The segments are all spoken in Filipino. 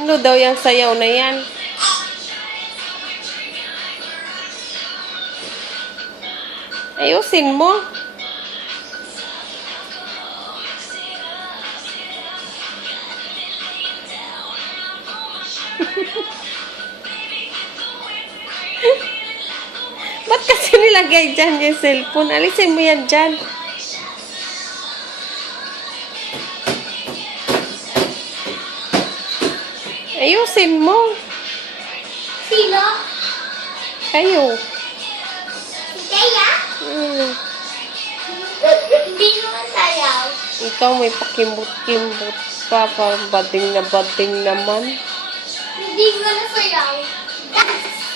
Ano daw yung sayaw na yan? Ayusin mo. Ba't kasi nilagay dyan yung cellphone? Alisin mo yan dyan. Ayusin mo. Sino? Kayo. Kaya? Hmm. Hindi naman sayaw. Ikaw may pakimbot-kimbot pa. Parang bading na bading naman. Hindi ko na sayaw. Dance.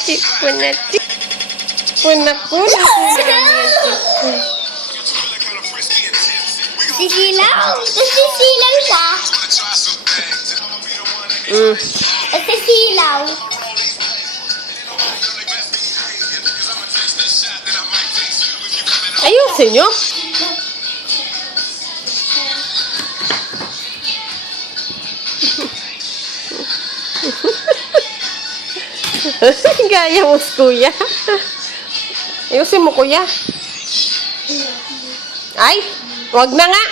Ay, ang chipon na chipon na po. Sisilaw? Sisilaw siya? Mm. Sisilaw? Ayusin nyo. Gaya mo, kuya. Ayusin mo, kuya. Ay, wag na nga.